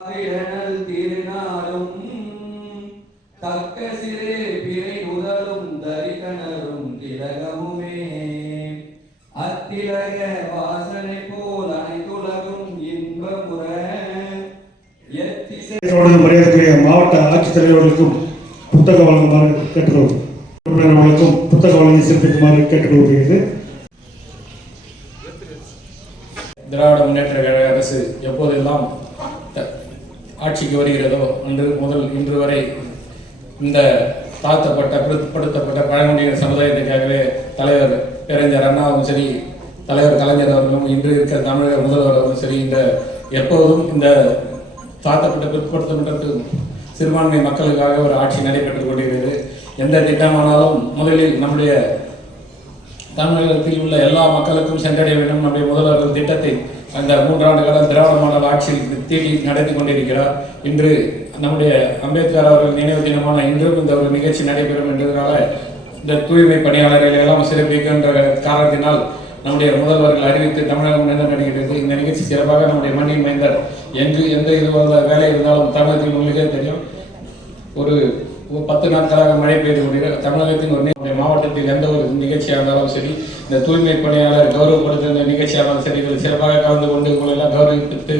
திருநாளும் தக்க சிறு பிறை உதலும் தரிகணரும் திலகமுமே அத்திலக வாசனை போல் அனைத்துலகும் இன்பமுற மரியாதைக்குரிய மாவட்ட ஆட்சித்தலைவர்களுக்கும் புத்தக வழங்குமாறு கேட்டுக்கொள்வர்களுக்கும் புத்தக வழங்கி சிறப்பிக்குமாறு கேட்டுக்கொள்கிறது. திராவிட முன்னேற்ற கழக அரசு எப்போதெல்லாம் ஆட்சிக்கு வருகிறதோ அன்று முதல் இன்று வரை இந்த தாழ்த்தப்பட்ட பிற்படுத்தப்பட்ட பழங்குடியினர் சமுதாயத்திற்காகவே தலைவர் பேரறிஞர் அண்ணாவும் சரி, தலைவர் கலைஞர் அவர்களும், இன்று இருக்கிற தமிழக முதல்வர் அவர்களும் சரி, இந்த எப்போதும் இந்த தாழ்த்தப்பட்ட பிற்படுத்தப்பட்ட சிறுபான்மை மக்களுக்காக ஒரு ஆட்சி நடைபெற்றுக் கொண்டிருக்கிறது. எந்த திட்டமானாலும் முதலில் நம்முடைய தமிழகத்தில் உள்ள எல்லா மக்களுக்கும் சென்றடைய வேண்டும். நம்முடைய முதல்வர்கள் திட்டத்தை அந்த 3 ஆண்டு கால திராவிட மாடல் ஆட்சியில் தீட்டி நடத்தி கொண்டிருக்கிறார். இன்று நம்முடைய அம்பேத்கர் அவர்கள் நினைவு தினமான இன்றும் இந்த ஒரு நிகழ்ச்சி நடைபெறும் என்றதுனால இந்த தூய்மை பணியாளர்கள் எல்லாம் சிறப்பிக்கின்ற காரணத்தினால் நம்முடைய முதல்வர்கள் அறிவித்து தமிழகம் நடைபெறுகிறது. இந்த நிகழ்ச்சி சிறப்பாக நம்முடைய மண்ணின் மைந்தர் எங்கு எந்த இது வேலை இருந்தாலும் தமிழகத்தில் உங்களுக்கே தெரியும். ஒரு 10 நாட்களாக மழை பெய்து கொண்டிருக்கிறது. தமிழகத்தின் ஒரு மாவட்டத்தில் எந்த ஒரு நிகழ்ச்சியாக இருந்தாலும் சரி, இந்த தூய்மை பணியாளர் கௌரவப்படுத்த இந்த நிகழ்ச்சியாக இருந்தாலும் சரி, இதில் சிறப்பாக கலந்து கொண்டு உங்களெல்லாம் கௌரவித்து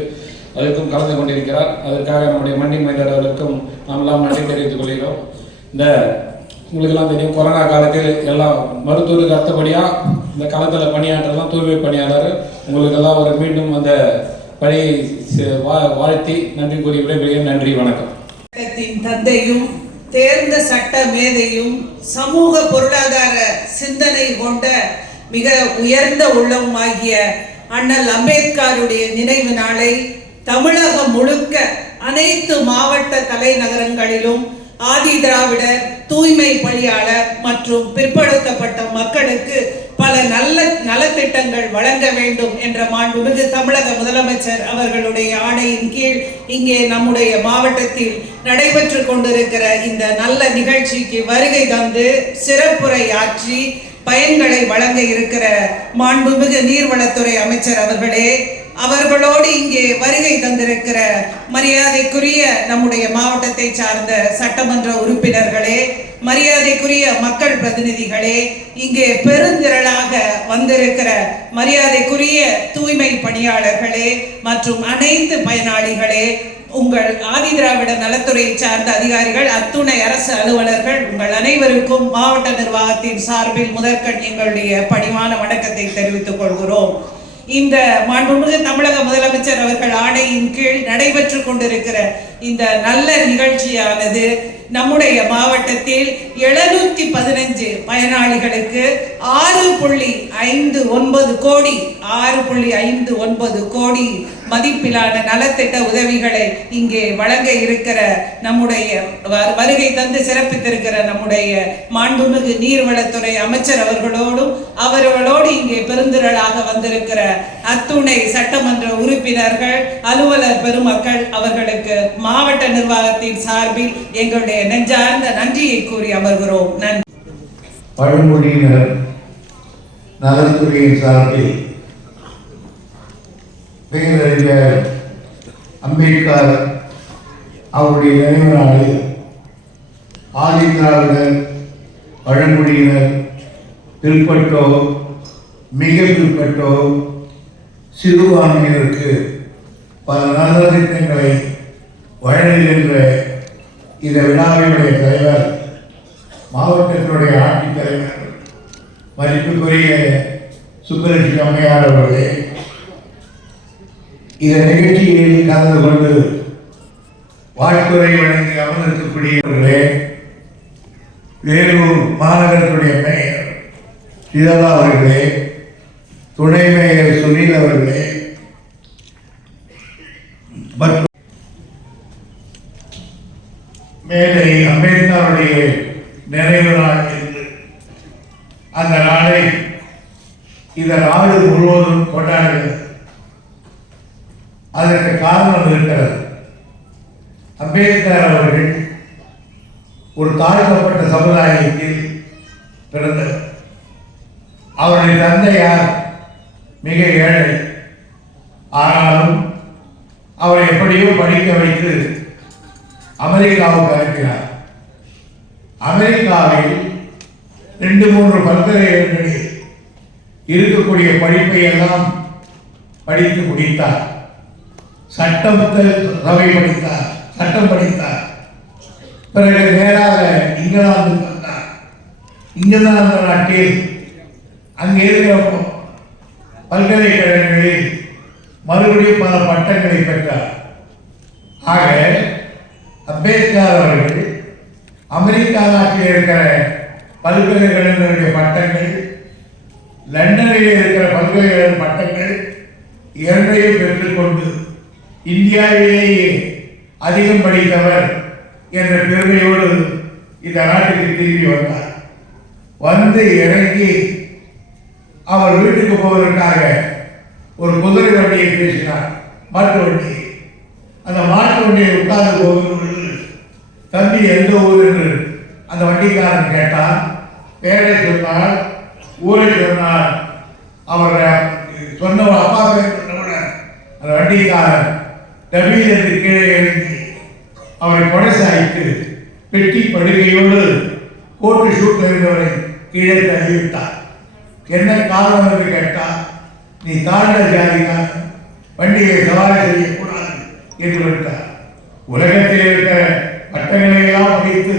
அதற்கும் கலந்து கொண்டிருக்கிறார். அதற்காக நம்முடைய மண்ணின் மைந்தர்களுக்கும் நாமெல்லாம் நன்றி தெரிவித்துக் கொள்கிறோம். இந்த உங்களுக்கெல்லாம் தெரியும், கொரோனா காலத்தில் எல்லாம் மருத்துவருக்கு அடுத்தபடியாக இந்த களத்தில் பணியாற்றலாம் தூய்மை பணியாளர். உங்களுக்கெல்லாம் ஒரு மீண்டும் அந்த பணியை வாழ்த்தி நன்றி கூறி விடைபெறுகிறேன். நன்றி, வணக்கம். தந்தையும் தேர்ந்த சட்ட மேதையும் சமூக பொருளாதார சிந்தனை கொண்ட மிக உயர்ந்த உள்ளமாகிய அண்ணல் அம்பேத்கருடைய நினைவு நாளை தமிழகம் முழுக்க அனைத்து மாவட்ட தலைநகரங்களிலும் ஆதி திராவிடர், தூய்மை பணியாளர் மற்றும் பிற்படுத்தப்பட்ட மக்களுக்கு பல நல்ல நலத்திட்டங்கள் வழங்க வேண்டும் என்ற மாண்புமிகு தமிழக முதலமைச்சர் அவர்களுடைய ஆணையின் கீழ் இங்கே நம்முடைய மாவட்டத்தில் நடைபெற்று கொண்டிருக்கிற இந்த நல்ல நிகழ்ச்சிக்கு வருகை தந்து சிறப்புரை ஆற்றி பயன்களை வழங்க இருக்கிற மாண்புமிகு நீர்வளத்துறை அமைச்சர் அவர்களே, அவர்களோடு இங்கே வருகை தந்திருக்கிற மரியாதைக்குரிய நம்முடைய மாவட்டத்தை சார்ந்த சட்டமன்ற உறுப்பினர்களே, மரியாதைக்குரிய மக்கள் பிரதிநிதிகளே, இங்கே பெருந்திரளாக வந்திருக்கிற மரியாதைக்குரிய தூய்மை பணியாளர்களே மற்றும் அனைத்து பயனாளிகளே, உங்கள் ஆதி திராவிட நலத்துறையை சார்ந்த அதிகாரிகள், அத்துணை அரசு அலுவலர்கள், உங்கள் அனைவருக்கும் மாவட்ட நிர்வாகத்தின் சார்பில் முதற்கண் எங்களுடைய பணிவான வணக்கத்தை தெரிவித்துக் கொள்கிறோம். இந்த மாண்புமிகு தமிழக முதலமைச்சர் அவர்கள் ஆணையின் கீழ் நடைபெற்று கொண்டிருக்கிற இந்த நல்ல நிகழ்ச்சியானது நம்முடைய மாவட்டத்தில் 715 பயனாளிகளுக்கு 6.59 கோடி மதிப்பிலான நலத்திட்ட உதவிகளை இங்கே வழங்க இருக்கிற நம்முடைய வருகை தந்து சிறப்பித்திருக்கிற நம்முடைய மாண்புமிகு நீர்வளத்துறை அமைச்சர் அவர்களோடு இங்கே பெருந்திரளாக வந்திருக்கிற அத்துணை சட்டமன்ற உறுப்பினர்கள், அலுவலர் பெருமக்கள் அவர்களுக்கு மாவட்ட நிர்வாகத்தின் சார்பில் எங்களுடைய நெஞ்சார்ந்த நன்றியை கூறி அமர்கிறோம். நன்றி. பழங்குடியினர் நலத்துறையின் சார்பில் பேரறிஞர் அம்பேத்கர் அவருடைய நினைவு நாளில் ஆதி திராவிடர், பழங்குடியினர், பிற்பட்டோர், மிக பிற்பட்டோர், சிறுபான்மையினருக்கு பல நல்ல திட்டங்களை வழங்குகின்ற இந்த விழாவினுடைய தலைவர், மாவட்டத்தினுடைய ஆட்சித்தலைவர் மதிப்புக்குரிய சுப்பலட்சுமி அம்மையார் அவர்களே, இந்த நிகழ்ச்சியில் கலந்து கொண்டு வாழ்த்துறை வழங்கி அமர்ந்திருக்கக்கூடியவர்களே, வேலூர் மாநகரத்துடைய மேயர் சிதா அவர்களே, துணை மேயர் சுனில் அவர்களே மற்றும் மேலே அம்பேத்கருடைய நிறைவு நாள் என்று அந்த நாளை இந்த நாடு முழுவதும் கொண்டாடுகிறது. அதற்கு காரணம் இருக்கிறது. அம்பேத்கர் அவர்கள் ஒரு தாழ்த்தப்பட்ட சமுதாயத்தில் பிறந்தவர். அவருடைய தந்தையார் மிக ஏழை. ஆனாலும் அவரை எப்படியோ படிக்க வைத்து அமெரிக்காவுக்கு அனுப்பினார். அமெரிக்காவில் 2-3 பல்கலைக்கழகங்களில் இருக்கக்கூடிய படிப்பை எல்லாம் படித்து முடித்தார். சட்டம் படித்தார். பிறகு நேராக இங்கிலாந்து வந்தார். இங்கிலாந்து நாட்டில் அங்கே இருக்கிற பல்கலைக்கழகங்களில் மறுபடியும் பல பட்டங்களை பெற்றார். ஆக அம்பேத்கர் அவர்கள் அமெரிக்கா நாட்டில் இருக்கிற பல்கலைக்கழகங்களுடைய பட்டங்கள், லண்டனில் இருக்கிற பல்கலைக்கழக பட்டங்கள் இரண்டையும் பெற்றுக்கொண்டு இந்தியாவிலேயே அதிகம் படித்தவர் என்ற பெருமையோடு இந்த நாட்டுக்கு திரும்பி வந்தார். வந்து இறங்கி அவர் வீட்டுக்கு போவதற்காக ஒரு குதிரை வண்டியை பேசினார், மாட்டு வண்டி. அந்த மாட்டு வண்டியை உட்கார்ந்து போகும்போது தம்பி எந்த ஊர் என்று அந்த வண்டிக்காரன் கேட்டான். பேரை சொன்னார், ஊரை சொன்னார். அவர் சொன்ன அப்பா பேர் சொன்னவுடன் அந்த வண்டிக்காரன் டபீல் என்று கீழே இறங்கி அவரை கொடை சாய்த்து பெட்டி படுகையோடு கோட்டு ஷூட்டில் இருந்தவரை கீழே தள்ளிவிட்டார். என்ன காரணம் என்று கேட்டால், நீ தாழ்ந்த ஜாதிதான், வண்டியை சவாரி செய்யக்கூடாது என்று விட்டார். உலகத்தில் இருக்கிற பட்டங்களை எல்லாம் படித்து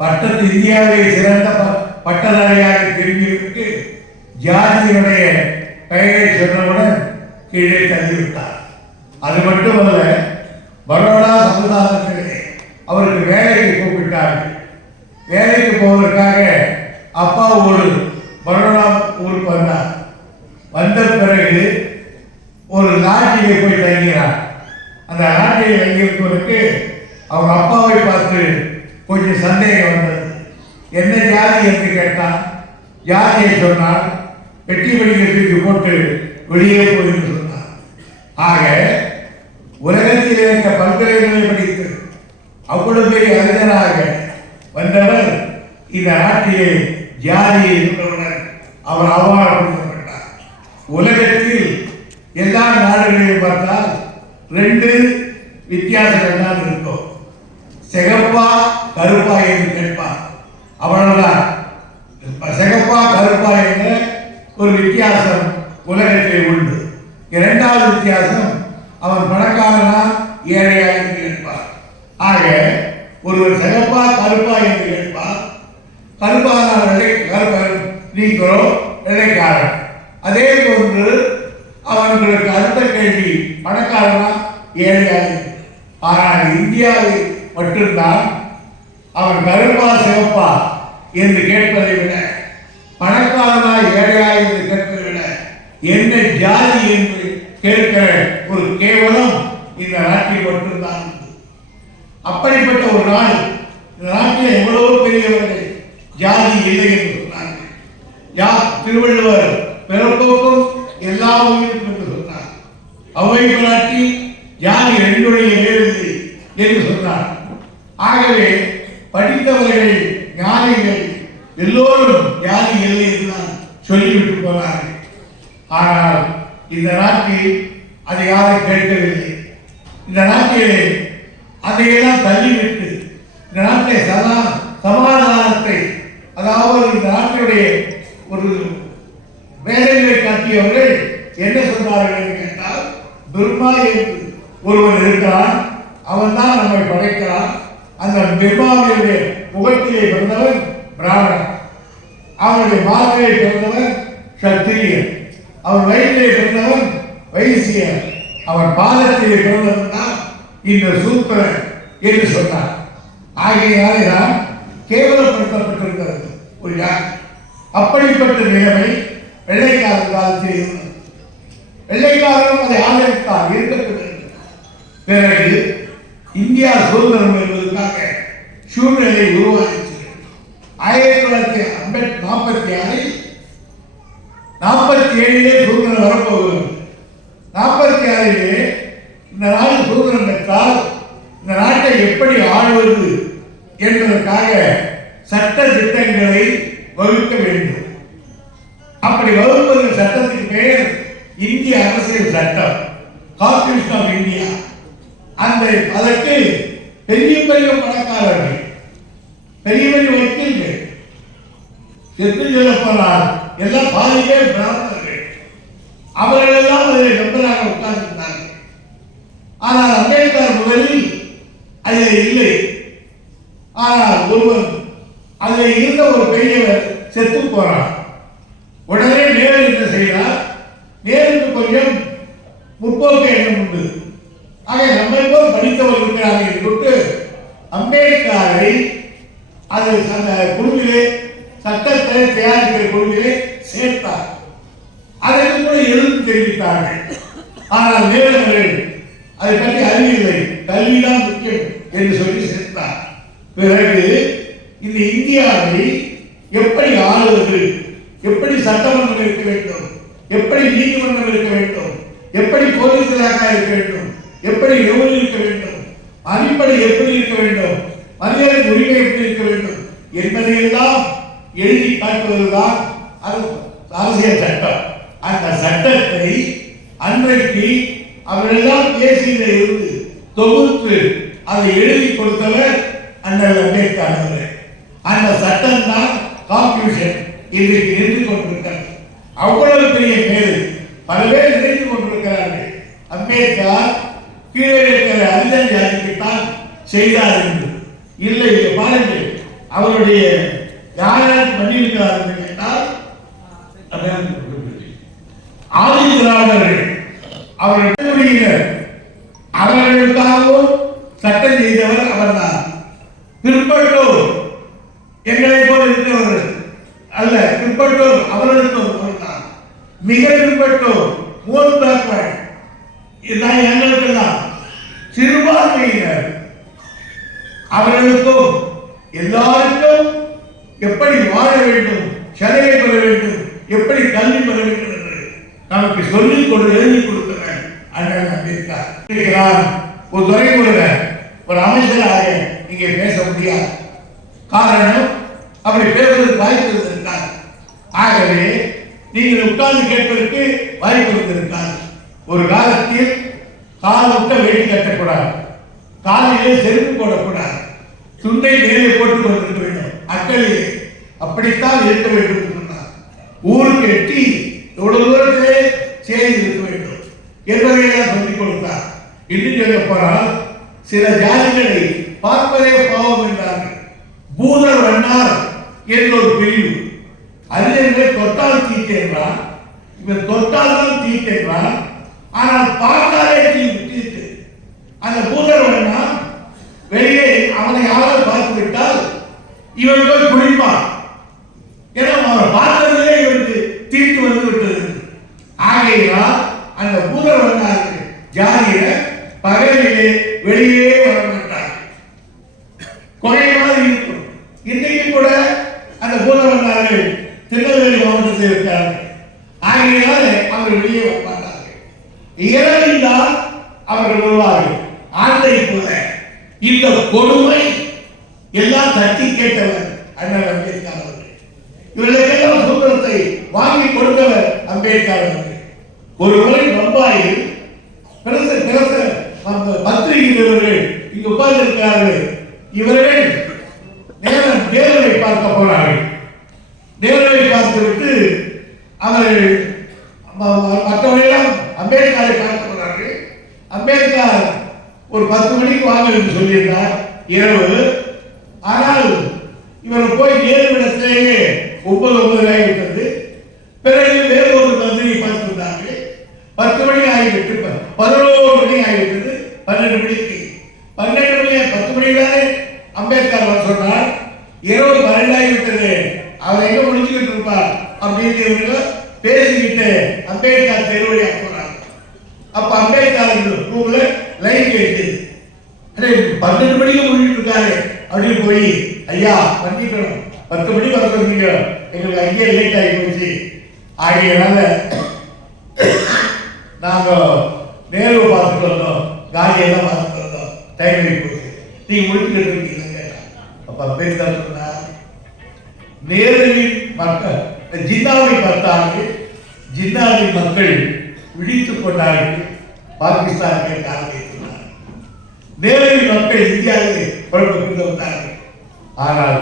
பட்டத்து இந்தியாவிலே சிறந்த பட்டதாரியாக திரும்பிவிட்டு ஜாதியினுடைய பெயரை சொன்னவுடன் கீழே தள்ளிவிட்டார். அது மட்டுமல்ல, பரோடா சமுதாயத்திலே அவருக்கு வேலைக்கு கூப்பிட்டார்கள். வேலைக்கு போவதற்காக அப்பாவோடு பரோடா ஊருக்கு வந்தார். வந்த பிறகு ஒரு லாட்ஜிலே போய் தங்கினார். அந்த லாட்ஜியை தங்கியிருப்பதற்கு அவங்க அப்பாவை பார்த்து கொஞ்சம் சந்தேகம் வந்தது. என்ன ஜாதி என்று கேட்டான். ஜாதியை சொன்னால் வெட்டி படிக்கிறதுக்கு போட்டு வெளியே போயின்னு சொன்னார். ஆக உலகத்தில் இருக்க பல்கலைக்கழகங்களை படித்து அவ்வளவு பெரிய அறிஞராக வந்தவர் இந்த நாட்டிலே ஜாதியை சொன்னவுடன் அவர் அவமானப்படுத்தப்பட்டார். உலகத்தில் எல்லா நாடுகளையும் பார்த்தால் 2 வித்தியாசங்கள் தான் இருக்கும். சிகப்பா கருப்பா என்று கேட்பார், அவ்வளவுதான். சிகப்பா கருப்பா என்ற ஒரு வித்தியாசம் உலகத்தில் உண்டு. 2வது வித்தியாசம், அவன் பணக்காரனா ஏழையா என்று கேட்பார். ஆக ஒருவர் சிகப்பா கருப்பா என்று கேட்பார். கருப்பான நீங்களோ வெள்ளைக்காரன். அதே போன்று அவர்களுக்கு அடுத்த கேள்வி பணக்காரனா ஏழையா. ஆனால் இந்தியாவில் மட்டும்தான் அவன் கருப்பா சிவப்பா என்று கேட்பதை விட, பணக்காரனா ஏழையா என்று கேட்பதை விட, என்ன ஜாதி என்று கேட்கிற ஒரு கேவலம் இந்த நாட்டில் மட்டும்தான். அப்படிப்பட்ட ஒரு நாள் இந்த நாட்டில் எவ்வளவு பெரியவர்கள் ஜாதி இல்லை என்று சொன்னார்கள். திருவள்ளுவர் பிறப்போக்கும் எல்லா உயிருக்கும் என்று சொன்னார். அவை நாட்டி ஜாதி 2 வேறு என்று சொன்னார். ஆகவே படித்தவர்கள் ஞானிகள் எல்லோரும் ஜாதி இல்லை என்றுதான் சொல்லிவிட்டு போனார்கள். ஆனால் இந்த நாட்டில் அதை யாரும் கேட்கவில்லை. இந்த நாட்டிலே அதையெல்லாம் தள்ளிவிட்டு இந்த நாட்டிலே சமாதானத்தை, அதாவது இந்த நாட்டினுடைய ஒரு வேலைகளை காட்டியவர்கள் என்ன சொன்னார்கள் என்று கேட்டால், துர்மா என்று ஒருவன் இருக்கிறான், அவன் தான் நம்மை படைக்கிறான். அந்த பிர்மாவினுடைய முகத்திலே பிறந்தவன் பிராமணன், அவனுடைய மார்பிலே பிறந்தவன் சத்திரியன், அவன் வயிற்றிலே பிறந்தவன் வைசியன், அவன் பாதத்திலே பிறந்தவன் தான் இந்த சூத்திரன் என்று சொன்னார். ஆகையினாலே தான் கேவலப்படுத்தப்பட்டிருக்கிறது ஒரு யார். அப்படிப்பட்ட நிலைமை வெள்ளைக்காரர் காலத்தில் இருந்தது. வெள்ளைக்காரரும் அதை ஆதரித்தார், இருக்கக்கூடாது. பிறகு இந்தியா சுதந்திரம் என்பதற்காக சூழ்நிலை உருவாகிச்சு. 1946 47 சுதந்திரம் வரப்போகிறது. 46 இந்த நாடு சுதந்திரம் பெற்றால் இந்த நாட்டை எப்படி ஆளுவது என்பதற்காக சட்ட திட்டங்களை வகுக்க வேண்டும். அப்படி வகுப்பது சட்டத்துக்கு பெயர் இந்திய அரசியல் சட்டம். Corporation of India. அதற்கு பெரிய பெரிய பணக்காரர்கள், பெரிய பெரிய வக்கீல்கள், எத்தனை சொல்ல போனால் எல்லாம் பாதிப்பே பிராமணர்கள், அவர்கள் எல்லாம் அதில் மெம்பராக உட்கார்ந்திருந்தார்கள். ஆனால் அம்பேத்கர் முதலில் அதில் இல்லை. ஆனால் ஒருவன் அதில் இருந்த ஒரு பெரியவர் செத்து போறார். உடனே நேரு என்ன செய்தார்? நேருக்கு கொஞ்சம் முற்போக்கு எண்ணம் உண்டு. ஆக நம்மை போல் படித்தவர்களுக்காக கொண்டு அம்பேத்கரை அது அந்த குழுவிலே, சட்டத்தை தயாரிக்கிற குழுவிலே சேர்த்தார். அதற்கு கூட எதிர்ப்பு தெரிவித்தார்கள். ஆனால் நேரு அவர்கள் அதை பற்றி அறிவில்லை, கல்விதான் முக்கியம் என்று சொல்லி சேர்த்தார். பிறகு இந்த இந்தியாவை எப்படி ஆளுவது, எப்படி சட்டமன்றம் இருக்க வேண்டும், எப்படி நீதிமன்றம் இருக்க வேண்டும், எப்படி போலீஸ் இலாக்கா இருக்க வேண்டும், எப்படி ரெவன்யூ இருக்க வேண்டும், அடிப்படை எப்படி இருக்க வேண்டும், மனிதனின் உரிமை எப்படி இருக்க வேண்டும் என்பதையெல்லாம் எழுதி காட்டுவதுதான் அரசியல் சட்டம். அந்த சட்டத்தை அன்றைக்கு அவரெல்லாம் பேசியதில் இருந்து தொகுத்து அதை எழுதி கொடுத்தவர் அண்ணல் அம்பேத்கர் அவர்கள். அந்த சட்டம் தான் கான்ஸ்டிடியூஷன் இன்றைக்கு நின்று கொண்டிருக்கிறது. அவ்வளவு பெரிய மேல் பல பேர் நினைத்துக் கொண்டிருக்கிறார்கள் அம்பேத்கர் கீழே இருக்கிற அரிஜன் ஜாதிக்குத்தான் செய்தார் என்று. இல்லை, பாருங்கள், அவருடைய யார் பண்ணியிருக்கிறார் என்று கேட்டால் ஆதி திராவிடர்கள், அவர்கள் அவர்களுக்காகவும் சட்டம் செய்தவர் அவர்தான். பிற்பட்டோர் எங்களை போல இருக்கிறவர்கள் அல்ல, பிற்பட்டோர் அவர்களுக்கும் அவர்தான். மிக பிற்பட்டோர் எங்களுக்கெல்லாம் சிறுபான்மையினர் அவர்களுக்கும் எல்லாருக்கும் எப்படி வாழ வேண்டும், சலுகை பெற வேண்டும், எப்படி கல்வி பெற வேண்டும் என்று நமக்கு சொல்லிக் கொண்டு எழுதி கொடுத்தனர் அண்ணல் அம்பேத்கர். ஒரு துறைமுருகர் ஒரு அமைச்சராக இங்கே பேச முடியாது. காரணம், அப்படி பேசுவதற்கு வாய்ப்பு இருந்திருக்கார். ஆகவே நீங்கள் உட்கார்ந்து கேட்பதற்கு வாய்ப்பு இருந்திருக்கார். ஒரு காலத்தில் கால் விட்ட வேட்டி கட்டக்கூடாது, காலிலே செருப்பு போடக்கூடாது, துண்டை மேலே போட்டுக் கொண்டிருக்க வேண்டும், அக்கலிலே அப்படித்தான் இருக்க வேண்டும் என்று சொன்னார். ஊருக்கு எட்டி எவ்வளவு தூரத்திலே செய்தி இருக்க வேண்டும் என்பதையெல்லாம் சொல்லிக் கொடுத்தார். இன்னும் சொல்ல போனால் சில ஜாதிகளை பார்ப்பதே பாவம் என்றார்கள். பூதர் வண்ணார் என்ற ஒரு பிரிவு, அறிஞர்களை தொட்டால் தீட்டென்றான், இவன் தொட்டால் தான் தீட்டென்றான், ஆனால் பார்த்தாலே தீட்டு. அந்த பூதர் வண்ணார் வெளியே அவனை யாராவது பார்த்து விட்டால் இவன் போய் குடிப்பான். ஏன்னா அவன் பார்த்ததிலே இவனுக்கு தீட்டு வந்து விட்டது. ஆகையால் அந்த பூதர் வண்ணார் ஜாதிய பகலிலே வெளியே வர மாட்டார், குறைவாக இருக்கும். இன்றைக்கு கூட அந்த பூதவந்தார்கள் திருநெல்வேலி மாவட்டத்தில் இருக்கிறார்கள். ஆகையால் அவர்கள் வெளியே வர மாட்டார்கள். இரவில்தான் அவர்கள் வருவார்கள். ஆண்டை போல இந்த கொடுமை எல்லாம் தட்டி கேட்டவர் அண்ணல் அம்பேத்கர் அவர்கள். இவர்களுக்கெல்லாம் சுதந்திரத்தை வாங்கி கொடுத்தவர் அம்பேத்கர் அவர்கள். ஒரு முறை பம்பாயில் பத்திரிகைகள் இங்கு உட்கார்ந்து இருக்கிறார்கள். இவர்கள் நேருவை பார்க்க போனார்கள். நேருவை பார்த்துவிட்டு அவர்கள் மற்றவர்களெல்லாம் அம்பேத்கரை பார்க்க போனார்கள். அம்பேத்கர் ஒரு 10 மணிக்கு வாங்க என்று சொல்லியிருந்தார் இரவு. ஆனால் இவர் போய் நேருவிடத்திலேயே 9 ஆகிவிட்டது. பிறகு வேறு ஒரு மந்திரியை பார்த்திருந்தார்கள். 10 மணி ஆகிவிட்டு 11 மணி ஆகிவிட்டது. 12 மணிக்கு 12 மணி 10 மணி தானே அம்பேத்கர் வர சொன்னார். இரவு 12 ஆகிவிட்டது. அவர் எங்க முடிச்சுக்கிட்டு இருப்பார் அப்படின்னு பேசிக்கிட்டு அம்பேத்கர் தெருவழியா போனார். அப்ப அம்பேத்கர் ரூம்ல லைட் கேட்டு 12 மணிக்கு முடிச்சுட்டு இருக்காரு அப்படின்னு போய், ஐயா பண்ணிக்கணும், 10 மணிக்கு வர சொன்னீங்க, எங்களுக்கு அங்கேயே லேட் ஆகி போச்சு, ஆகியனால நாங்க நேருவை பார்த்துட்டு வந்தோம், காந்தியெல்லாம் பார்த்துட்டு வந்தோம், டைம் ஆகி போச்சு, நீங்க முடிச்சுட்டு இருக்கீங்க. அப்ப அம்பேத்கர் சொன்னார், நேருவின் மக்கள் ஜின்னாவை பார்த்தார்கள், ஜின்னாவின் மக்கள் விழித்துக் கொண்டார்கள், பாகிஸ்தானுக்கு காரணம். நேரடி மக்கள் இந்தியாவிலே புறப்பட்டு வந்தார்கள். ஆனால்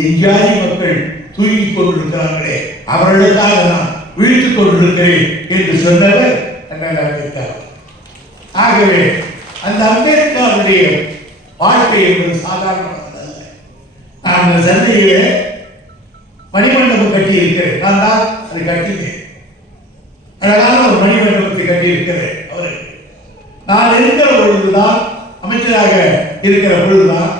எஞ்சாதி மக்கள் தூங்கிக் கொண்டிருக்கிறார்களே, அவர்களுக்காக நான் வீழ்த்துக் கொண்டிருக்கிறேன் என்று சொன்னவர் அண்ணல் அம்பேத்கர். ஆகவே அந்த அம்பேத்கருடைய வாழ்க்கை என்பது சாதாரணமானதல்ல. நான் சென்னையிலே மணிமண்டபம் கட்டி இருக்கிறேன். நான் தான் அதை கட்டினேன். அழகான ஒரு மணிமண்டபத்தை கட்டி இருக்கிறேன். அவருக்கு நான் இருக்கிற பொழுதுதான், அமைச்சராக இருக்கிற பொழுதுதான்,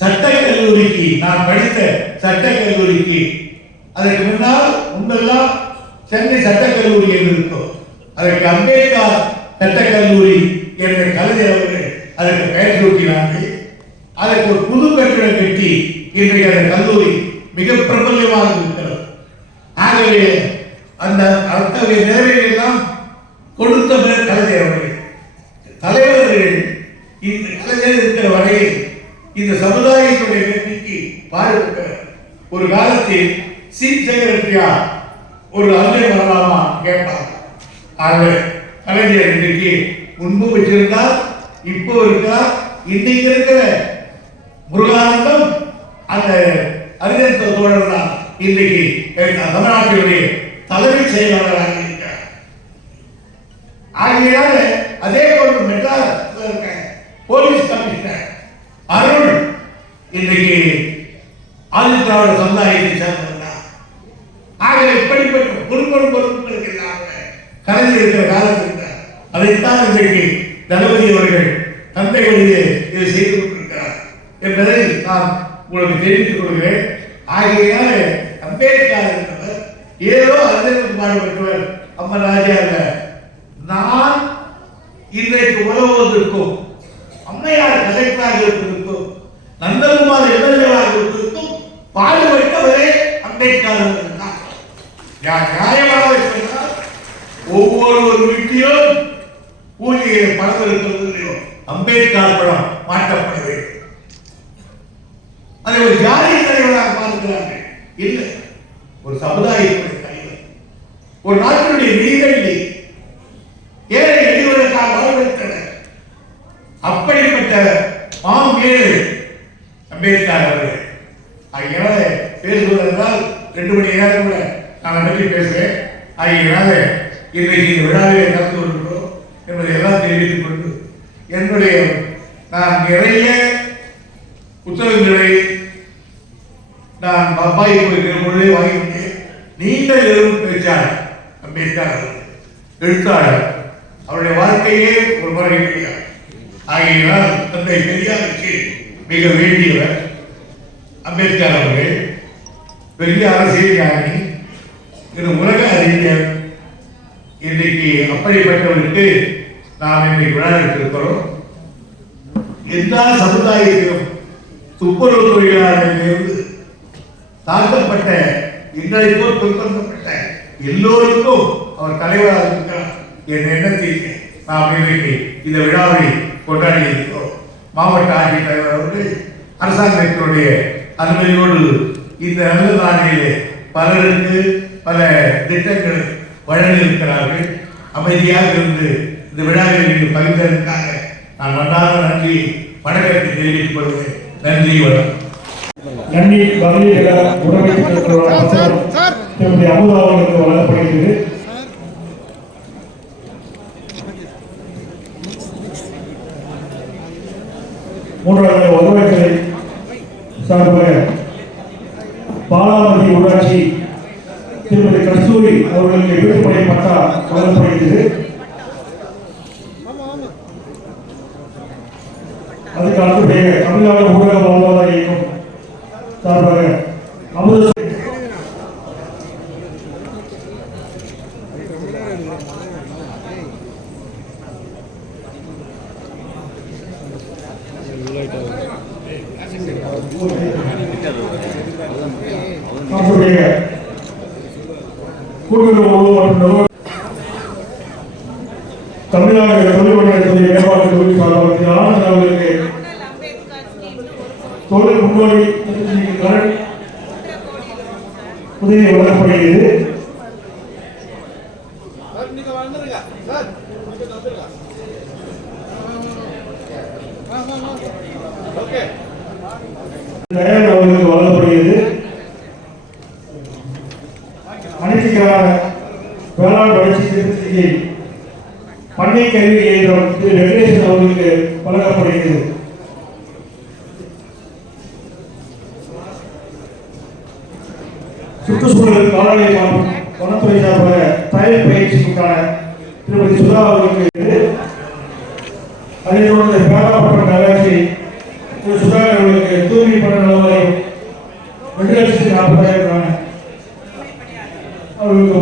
சட்டக்கல்லூரிக்கு, நான் படித்த சட்டக்கல்லூரிக்கு, அதற்கு முன்னெல்லாம் சென்னை சட்டக்கல்லூரி என்று இருக்கும், அதற்கு அம்பேத்கர் சட்டக்கல்லூரி என்ற கலைஞர் அவர்கள் அதற்கு பெயர் சூட்டினார்கள். அதற்கு ஒரு புது கட்டிடம் கட்டி இன்றைக்கு அந்த கல்லூரி மிக பிரபல்யமாக இருக்கிறது. ஆகவே அந்த அத்தகைய நிலைமையெல்லாம் கொடுத்தவர் கலைஞர் அவர்கள். தலைவர்கள் இந்த கலைஞர் இருக்கிற வரையில் இந்த சமுதாயத்துடைய வெற்றிக்கு பாடுபட்டவர். ஒரு காலத்தில் சீஃப் செக்ரட்டரியா ஒரு அஞ்சல் வரலாமா கேட்பார். ஆகவே கலைஞர் இன்றைக்கு முன்பு வச்சிருந்தார், இப்போ இருக்கிறார். இன்னைக்கு இருக்கிற முருகானந்தம் அந்த அறிஞர் தோழர் தான் இன்றைக்கு தமிழ்நாட்டினுடைய தலைமை செயலாளராக இருக்கிறார். ஆகையால அதே போன்று மெட்ராஸ் போலீஸ் கமிஷனர் அருள் இன்றைக்கு ஆதித்ராவிட சமுதாயத்தை சேர்ந்தவர். ஆகவே இப்படிப்பட்ட பொறுப்புகளுக்கு கலைஞர் இருக்கிற காலத்தில் அதைத்தான் இன்றைக்கு தளபதி அவர்கள் தந்தை வழியே இதை செய்து கொண்டிருக்கிறார் என்பதை நான் உங்களுக்கு தெரிவித்துக் கொள்கிறேன். ஆகையால அம்பேத்கர் என்பவர் ஏதோ அறிஞருக்கு பாடுபட்டவர் அம்மன் ராஜா அல்ல. நான் இன்றைக்கு உதவுவதற்கும், அம்மையார் கலெக்டராக இருப்பதற்கும், நந்தகுமார் எம்எல்ஏவாக இருப்பதற்கும் பாடுபட்டவரே அம்பேத்கர். நியாயமாக சொன்னால் ஒவ்வொரு வீட்டிலும் பூஜையை படம் இருக்கிறது, அம்பேத்கர் படம் மாற்றப்பட வேண்டும். அதை ஒரு ஜாதி தலைவராக பார்க்கிறார்கள். இல்லை, ஒரு சமுதாயத்துடைய தலைவர், ஒரு நாட்டினுடைய நீதி ஏழை எளிவதற்காக வாழ்வதற்கான அப்படிப்பட்ட மாமேழு அம்பேத்கர் அவர்கள். ஆகியனால பேசுவதென்றால் 2 மணி நேரம் கூட நான் பற்றி பேசுவேன். ஆகியனால இன்றைக்கு இந்த விழாவிலே கலந்து கொள்கிறோம் என்பதை எல்லாம் தெரிவித்துக் கொண்டு என்னுடைய நான் நிறைய புத்தகங்களை நான் பம்பாய் போயிருக்கிற பொழுதே வாங்கிவிட்டேன். நீண்ட எழுதும் பேச்சாளர் அம்பேத்கர் எழுத்தாளர், அவருடைய வாழ்க்கையே ஒரு முறை கிடையாது. ஆகியனால் தந்தை பெரியாருக்கு மிக வேண்டியவர் அம்பேத்கர் அவர்கள். பெரிய அரசியல் ஞானி, இது உலக அறிஞர். இன்றைக்கு அப்படிப்பட்டவருக்கு நாம் இன்றைக்கு விழா எடுத்திருக்கிறோம். எல்லா சமுதாயத்திலும் துப்புரவு தொழிலாளர்களிலிருந்து தாக்கப்பட்ட, எங்களை போல் பிற்படுத்தப்பட்ட எல்லோருக்கும் அவர் தலைவராக இருக்கிறார் என்ற எண்ணத்தை நாம் இன்றைக்கு இந்த விழாவை கொண்டாடி இருக்கிறோம். மாவட்ட ஆட்சித்தலைவர் அவர்கள் அரசாங்கத்தினுடைய அனுமதியோடு இந்த நல்ல நாளிலே பலருக்கு பல திட்டங்களை வழங்கியிருக்கிறார்கள். அமைதியாக இருந்து இந்த விழாவில் நீங்கள் பகிர்ந்ததற்காக நான் மன்றாட நன்றி வணக்கத்தை தெரிவித்துக் கொள்கிறேன். நன்றி, வணக்கம். நன்றி. மகளிர் உடமை திருமதி அமுதா அவர்களுக்கு வழங்கப்படுகிறது. மூன்றாவது உதவிகளை சார்பாக பாலாமதி ஊராட்சி திருமதி கஸ்தூரி அவர்களுக்கு வீட்டுப்படை பட்டா வழங்கப்படுகிறது. அதுக்கு அடுத்தபடியாக தமிழ்நாடு ஊரக வாழ்வாதார இயக்கம் சார்பாக அமுத கூட்டுறவு மற்றும் தமிழ்நாடு தொழில்நுட்பத்துறை மேம்பாட்டு தொழில் சார்பாக ஆனந்த் அவர்களுக்கு தொழில் முன்னோடி உதவி வழங்கப்படுகிறது. தயார் அவர்களுக்கு வழங்கப்படுகிறது. அனைத்துக்கான வேளாண் வளர்ச்சி திருப்தியை பண்ணை கல்வி இயந்திரம் திரு வெங்கடேசன் அவர்களுக்கு வழங்கப்படுகிறது. சுற்றுச்சூழல் கால்நடை வனத்துறை சார்பாக தயார் பயிற்சிக்கான திருமதி சுதா அவர்களுக்கு, அதைத் தொடர்ந்து பேராப்பட்ட நகராட்சி திரு சுதா அவர்களுக்கு தூய்மை பண நலவாரியம் 2,40,000 அவர்களுக்கு